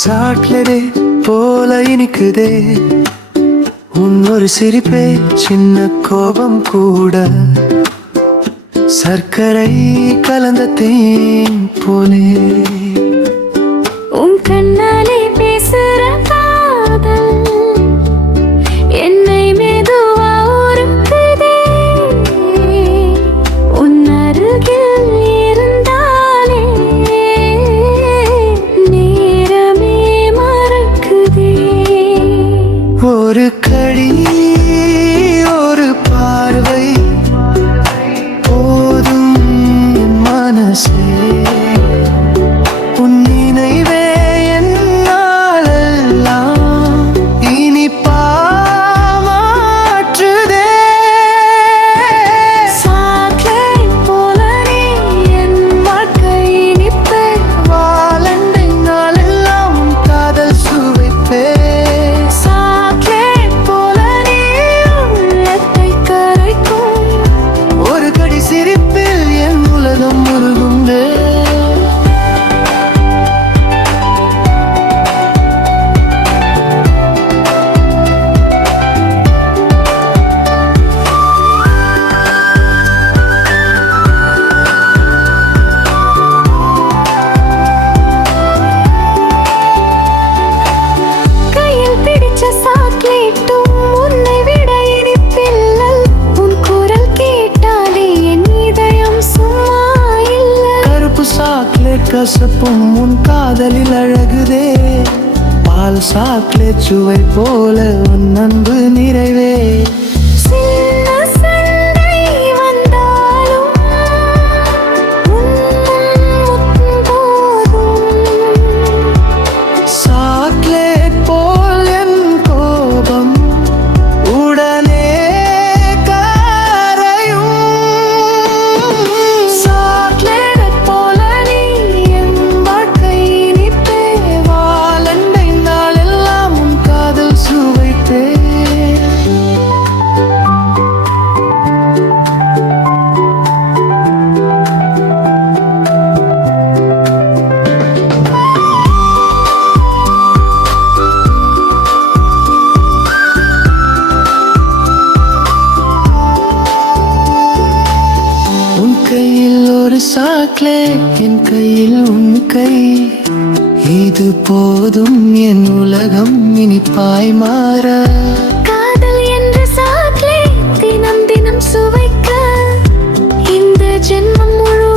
Chocolate போல இனிக்குதே உன் ஒரு சிரிப்பே, சின்ன கோபம் கூட சர்க்கரை கலந்த தேன் போலே. உன் கண்ணாலே பேசுற காதல் என்னை மெதுவா உருக்குதே. உன் அருகில் இருந்தாலே நேரமே மறக்குதே. ஒரு கடி ஒரு பார்வை போதும் மனசே, உன் நினைவே என்னாலெல்லாம் இனிப்பா மாற்றுதே. சாக்லேட் போல நீ என் வாழ்க்கை இனிப்பே, வாழண்டை நாளெல்லாம் உன் காதல் சுவைப்பே. சாக்லேட் போல நீ உள்ளத்தை கரைக்கும், ஒரு கடி சிரிப்பில் என் உலகம் முருகுண்டே. கையில் பிடிச்ச சாக்லேட்டும் உன்னை விட இனிப்பில்லை. உன் குரல் கேட்டாலே என் இதயம் சும்மா இல்லை. கருப்பு சாக்லேட் கசப்பும் உன் காதலில் அழகுதே. பால் சாக்லேட் சுவை போல உன் அன்பு நிறைவே. சின்ன சண்டை வந்தாலும் உன் முத்தம் போதும். சாக்லேட் போல் என் கோபம் உடனே கரையும். சாக்லேட் போல நீ என் வாழ்க்கை இனிப்பே, வாழண்டை நாளெல்லாம் உன் காதல் சுவைத்தே. உன் கையில் ஒரு சாக்லேட், என் கையில் உன் கை, இது போதும் என் உலகம் இனிப்பாய் மாற. காதல் என்ற சாக்லேட் தினம் தினம் சுவைக்க இந்த ஜென்மம் முழு